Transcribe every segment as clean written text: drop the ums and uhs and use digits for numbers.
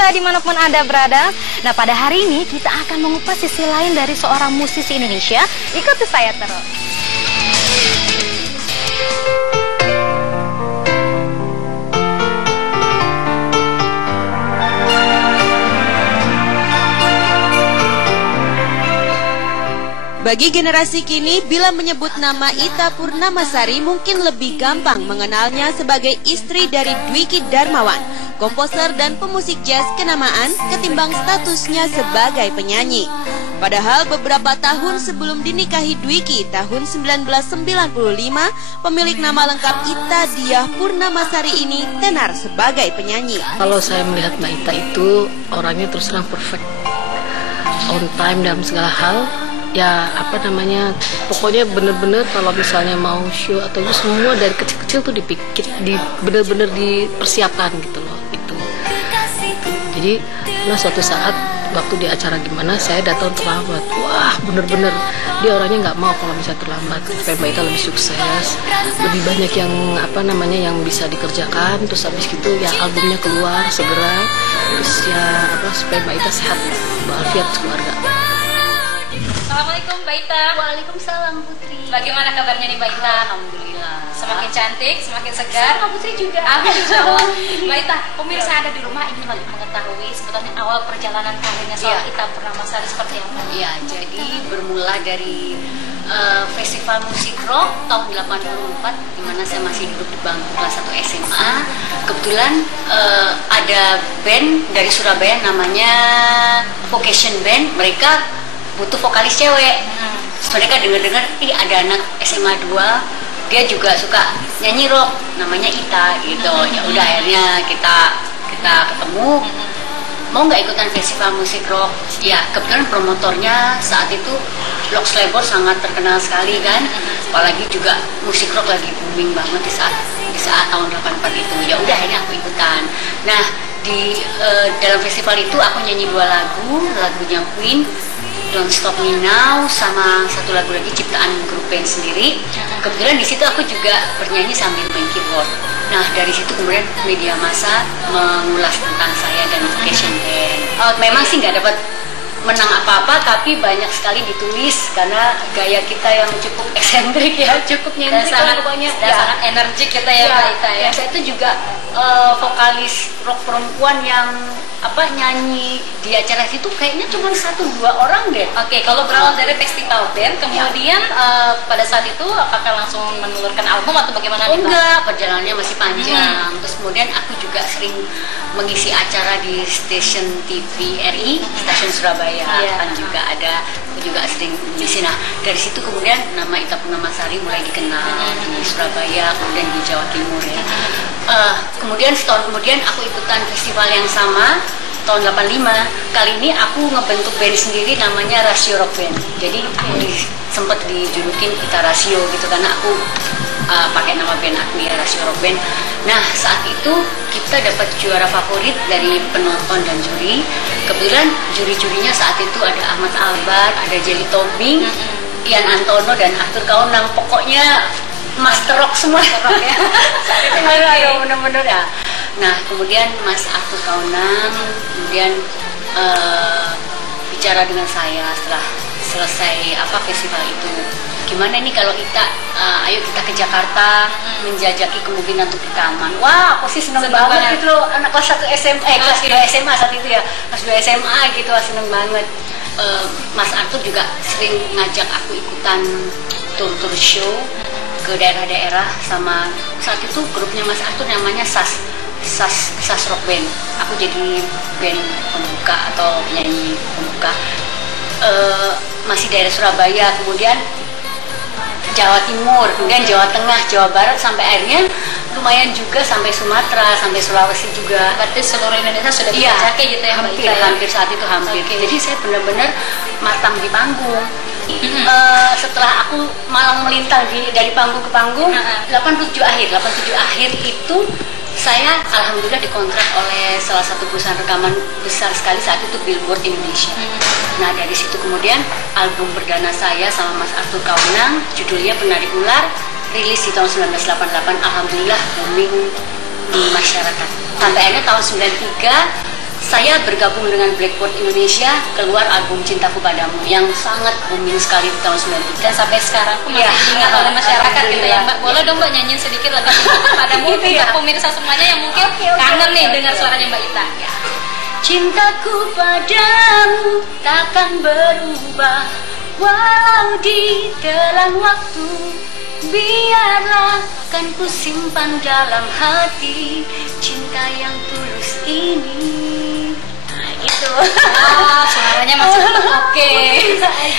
pemirsa dimanapun Anda berada. Nah, pada hari ini kita akan mengupas sisi lain dari seorang musisi Indonesia. Ikuti saya terus. Bagi generasi kini, bila menyebut nama Ita Purnamasari mungkin lebih gampang mengenalnya sebagai istri dari Dwiki Darmawan, komposer dan pemusik jazz kenamaan, ketimbang statusnya sebagai penyanyi. Padahal beberapa tahun sebelum dinikahi Dwiki tahun 1995, pemilik nama lengkap Ita Diah Purnamasari ini tenar sebagai penyanyi. Kalau saya melihat Mbak Ita itu orangnya terus terang perfect, on time dalam segala hal. Ya pokoknya bener-bener kalau misalnya mau show atau itu semua dari kecil-kecil tuh dipikir, bener-bener dipersiapkan gitu loh itu. Jadi suatu saat waktu di acara gimana saya datang terlambat, wah bener-bener dia orangnya nggak mau kalau misalnya terlambat, supaya Mbak Ita lebih sukses, lebih banyak yang yang bisa dikerjakan, terus habis gitu ya albumnya keluar segera, terus ya supaya Mbak Ita sehat walafiat keluarga. Assalamualaikum Mbak Ita. Waalaikumsalam Putri. Bagaimana kabarnya nih Mbak Ita? Alhamdulillah. Semakin cantik, semakin segar. Sama Putri juga. Amin insyaallah. Mbak Ita, pemirsa ada di rumah ingin mengetahui sebetulnya awal perjalanan karirnya seorang Ita Purnamasari seperti apa? Iya, jadi bermula dari festival musik rock tahun 84, di mana saya masih duduk di bangku kelas 1 SMA. Kebetulan ada band dari Surabaya namanya Vocation Band. Mereka butuh vokalis cewek. Mereka dengar-dengar, ada anak SMA 2, dia juga suka nyanyi rock, namanya Ita gitu. Ya udah akhirnya kita ketemu, mau nggak ikutan festival musik rock? Ya kebetulan promotornya saat itu Lock Slebor sangat terkenal sekali kan, apalagi juga musik rock lagi booming banget di saat tahun 84 itu. Ya udah akhirnya aku ikutan. Nah di dalam festival itu aku nyanyi 2 lagunya Queen, Don't Stop Me Now, sama satu lagu lagi ciptaan grup band sendiri. Kebetulan di situ aku juga bernyanyi sambil main keyboard. Nah dari situ kemudian media massa mengulas tentang saya dan Vocation Band. Memang sih nggak dapat menang apa-apa, tapi banyak sekali ditulis karena gaya kita yang cukup eksentrik ya, cukup nyentrik pokoknya. Dan sangat energik kita ya Mbak Ita ya. Saya itu juga vokalis rock perempuan yang nyanyi di acara situ kayaknya cuma 1-2 orang deh. Oke, kalau berawal dari festival band, kemudian pada saat itu apakah langsung menelurkan album atau bagaimana? Enggak, perjalanannya masih panjang. Terus kemudian aku juga sering mengisi acara di stasiun TV RI, stasiun Surabaya kan juga ada. Aku juga sering mengisi. Nah dari situ kemudian nama Ita Purnamasari mulai dikenal di Surabaya, kemudian di Jawa Timur ya. Kemudian setahun kemudian aku ikutan festival yang sama tahun 85. Kali ini aku ngebentuk band sendiri namanya Rasio Rock Band. Jadi sempat dijulukin Ita Rasio gitu karena aku pakai nama band aku ya, Rasio Rock Band. Nah saat itu kita dapat juara favorit dari penonton dan juri. Kebetulan juri-jurinya saat itu ada Ahmad Albar, ada Jelly Tobing, Ian Antono dan Arthur Kaunang. Pokoknya master rock semua. Rock ya. Saat itu bener-bener ya. Nah kemudian Mas Arthur Kaunang kemudian bicara dengan saya setelah selesai festival itu. Gimana ini kalau kita ayo kita ke Jakarta menjajaki kemungkinan untuk rekaman. Wah aku sih seneng banget gitu loh, anak kelas 1 SMA, kelas 2 SMA saat itu ya, kelas 2 SMA gitu, seneng banget. Mas Arthur juga sering ngajak aku ikutan tour show ke daerah-daerah, sama saat itu grupnya Mas Arthur namanya SAS Rock Band. Aku jadi band pembuka atau penyanyi pembuka. Masih daerah Surabaya, kemudian Jawa Timur, kemudian Jawa Tengah, Jawa Barat, sampai akhirnya lumayan juga sampai Sumatera, sampai Sulawesi juga. Berarti seluruh Indonesia sudah dijajaki gitu ya Mbak Ita? Hampir saat itu hampir. Jadi saya benar-benar matang di panggung. Setelah aku malang melintang dari panggung ke panggung, 87 akhir itu saya alhamdulillah dikontrak oleh salah satu perusahaan rekaman besar sekali saat itu, Billboard Indonesia. Nah dari situ kemudian album perdana saya sama Mas Arthur Kaunang, judulnya Penari Ular, rilis di tahun 1988. Alhamdulillah booming di masyarakat. Sampai akhirnya tahun 93 saya bergabung dengan Blackboard Indonesia, keluar album Cintaku Padamu yang sangat booming sekali di tahun 93. Dan sampai sekarang pun masih diingat oleh masyarakat gitu ya Mbak. Boleh dong Mbak nyanyiin sedikit lagu Cintaku Padamu untuk pemirsa semuanya yang mungkin kangen nih dengar suaranya Mbak Ita. Cintaku padamu takkan berubah, walau di telan waktu. Biarlah kan ku simpan dalam hati cinta yang tulus ini. Nah gitu. Suaranya masih oke.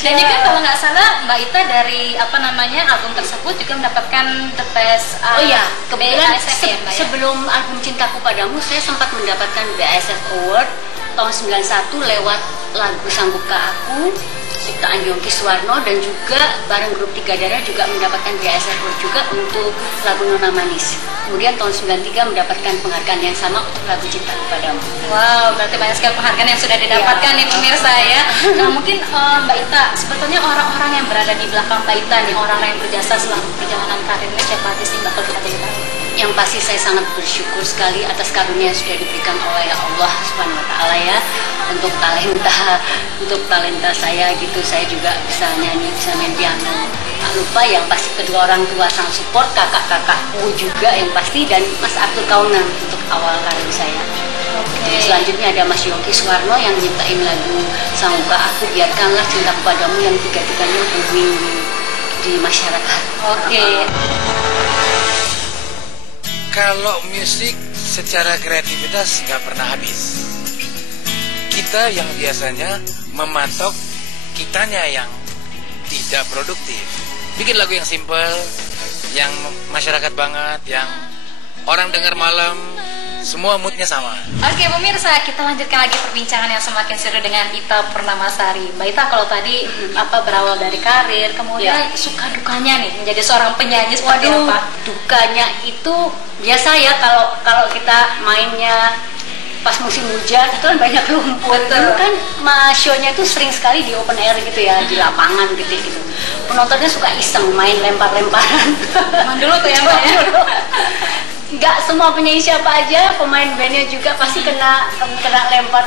Dan juga kalau nggak salah Mbak Ita dari album tersebut juga mendapatkan the best. Oh iya, kebetulan BASF ya, Mbak, ya? sebelum album Cintaku Padamu saya sempat mendapatkan BASF Award tahun 91 lewat lagu Sanggupkah Aku ciptaan Yongki Suwarno, dan juga bareng grup Tiga Darah juga mendapatkan BASF Award juga untuk lagu Nona Manis. Kemudian tahun 93 mendapatkan penghargaan yang sama untuk lagu Cintaku Padamu. Wow, berarti banyak sekali penghargaan yang sudah didapatkan nih pemirsa ya. Nah mungkin Mbak Ita, sebetulnya orang-orang yang berada di belakang Mbak Ita nih, orang-orang yang berjasa selama perjalanan karirnya, siapa aja sih Mbak kalau kita boleh tahu? Yang pasti saya sangat bersyukur sekali atas karunia yang sudah diberikan oleh Allah Subhanahu Wa Taala ya, untuk talenta saya gitu. Saya juga bisa nyanyi, bisa main piano. Tak lupa yang pasti kedua orang tua sang support, kakak-kakakku juga yang pasti, dan Mas Arthur Kaunan untuk awal karir saya. Selanjutnya ada Mas Yongki Suwarno yang nyiptain lagu Sanggupkah Aku, Biarkanlah Cintaku Padamu yang tiga-tiganya booming di masyarakat. Kalau musik secara kreativitas nggak pernah habis. Kita yang biasanya mematok kitanya yang tidak produktif. Bikin lagu yang simple, yang masyarakat banget, yang orang dengar malam, semua moodnya sama. Oke pemirsa, kita lanjutkan lagi perbincangan yang semakin seru dengan Ita Purnamasari. Mbak Ita, kalau tadi berawal dari karir, kemudian suka dukanya nih menjadi seorang penyanyi seperti apa? Dukanya itu biasa ya, kalau kita mainnya pas musim hujan itu kan banyak lumpur. Dulu kan show-nya itu sering sekali di open air gitu ya, di lapangan gitu. Penontonnya suka iseng main lempar-lemparan. Dulu tuh ya Mbak ya? Nggak semua penyanyi siapa aja, pemain bandnya juga pasti kena lempar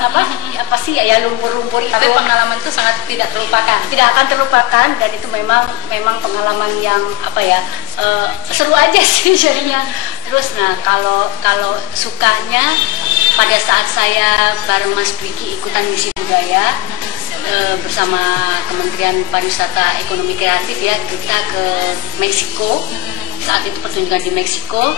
lumpur-lumpur itu. Tapi pengalaman itu sangat tidak terlupakan. Tidak akan terlupakan, dan itu memang pengalaman yang seru aja sih jadinya. Terus kalau sukanya pada saat saya bareng Mas Dwiki ikutan misi budaya bersama Kementerian Pariwisata Ekonomi Kreatif ya, kita ke Meksiko. Saat itu pertunjukan di Meksiko,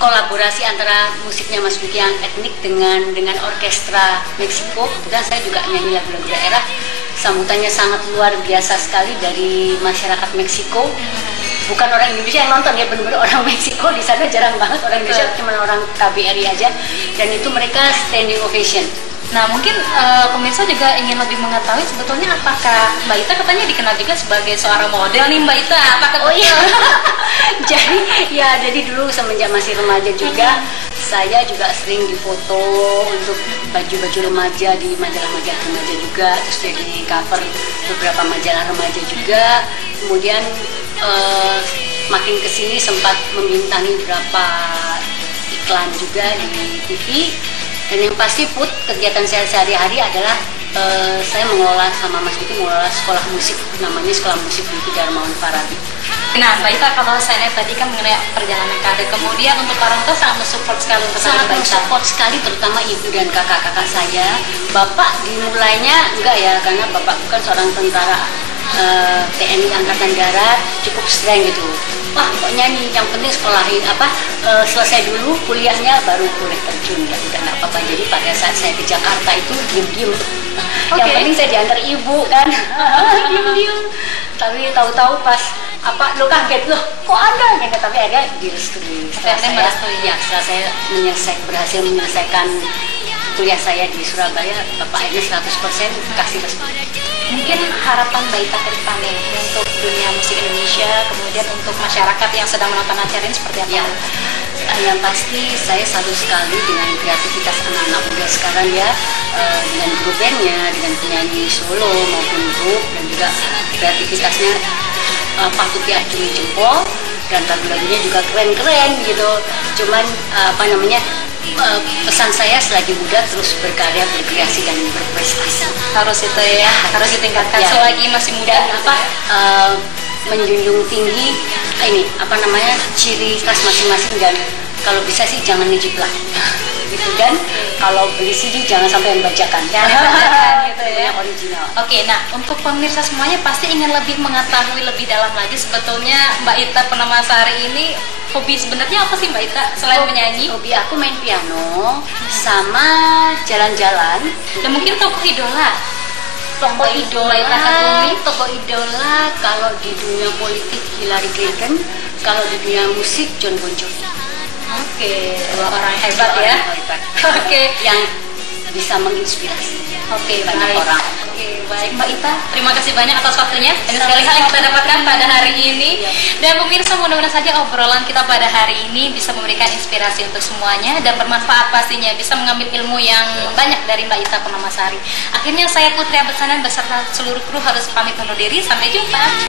kolaborasi antara musiknya Mas Dwiki yang etnik dengan orkestra Meksiko. Kemudian saya juga nyanyi lagu-lagu daerah. Sambutannya sangat luar biasa sekali dari masyarakat Meksiko. Bukan orang Indonesia yang nonton ya, benar-benar orang Meksiko. Di sana jarang banget orang Indonesia, cuma orang KBRI aja. Dan itu mereka standing ovation. Nah mungkin pemirsa juga ingin lebih mengetahui sebetulnya apakah Mbak Ita katanya dikenal juga sebagai seorang model nih Mbak Ita, apakah iya. jadi dulu semenjak masih remaja juga saya juga sering difoto untuk baju-baju remaja di majalah-majalah remaja juga, terus jadi cover beberapa majalah remaja juga. Kemudian makin kesini sempat membintangi beberapa iklan juga di TV. Dan yang pasti kegiatan saya sehari-hari adalah saya mengelola sama Mas Dwiki mengelola sekolah musik, namanya Sekolah Musik Dwiki Darmawan Farabi. Nah Mbak Ita, kalau saya lihat tadi kan mengenai perjalanan karir, kemudian untuk orang tua sangat mensupport sekali untuk sangat mensupport sekali, terutama ibu dan kakak-kakak saya. Bapak dimulainya enggak ya, karena bapak bukan seorang tentara TNI Angkatan Darat, cukup streng gitu. Wah kok nyanyi, yang penting sekolahin selesai dulu kuliahnya baru boleh terjun, ya udah nggak apa-apa. Jadi pada saat saya ke Jakarta itu diem-diem. Yang penting saya diantar ibu kan, diem-diem. Tapi tahu-tahu pas lo kaget loh, kok ada gitu. Tapi ada direstui. Setelah saya berhasil menyelesaikan kuliah saya di Surabaya, Bapak akhirnya 100% kasih restu. Mungkin harapan Mbak Ita ke depannya untuk dunia musik Indonesia, kemudian untuk masyarakat yang sedang menonton acara ini seperti apa? Ya, yang pasti saya salut sekali dengan kreativitas anak-anak muda sekarang ya, dengan grup bandnya, dengan penyanyi solo maupun grup, dan juga kreativitasnya patut diacungi jempol, dan lagu-lagunya juga keren-keren gitu. Cuman pesan saya selagi muda terus berkarya, berkreasi dan berprestasi. Harus itu ya, harus ditingkatkan Ya. selagi masih muda. Dan menjunjung tinggi ini apa namanya ciri khas masing-masing, dan kalau bisa sih jangan ngejiplak gitu, dan kalau beli CD jangan sampai membacakan. Jangan dibacakan gitu ya. Yang original. Oke, nah untuk pemirsa semuanya pasti ingin lebih mengetahui lebih dalam lagi sebetulnya Mbak Ita Purnamasari ini hobi sebenarnya apa sih Mbak Ita selain menyanyi? Hobi aku main piano sama jalan-jalan. Dan mungkin tokoh idola. Tokoh Mbak Ita Kagumi. tokoh idola kalau di dunia politik Hillary Clinton, kalau di dunia musik John Bon Jovi. Oke, dua orang hebat ya. Oke. Yang bisa menginspirasi Oke, banyak baik. orang. Oke, baik Mbak Ita. Terima kasih banyak atas waktunya. Banyak sekali hal yang kita dapatkan pada hari ini. Dan pemirsa, mudah-mudahan saja obrolan kita pada hari ini bisa memberikan inspirasi untuk semuanya dan bermanfaat pastinya. Bisa mengambil ilmu yang banyak dari Mbak Ita Purnamasari. Akhirnya saya Putri Abed Sanan beserta seluruh kru harus pamit undur diri. Sampai jumpa.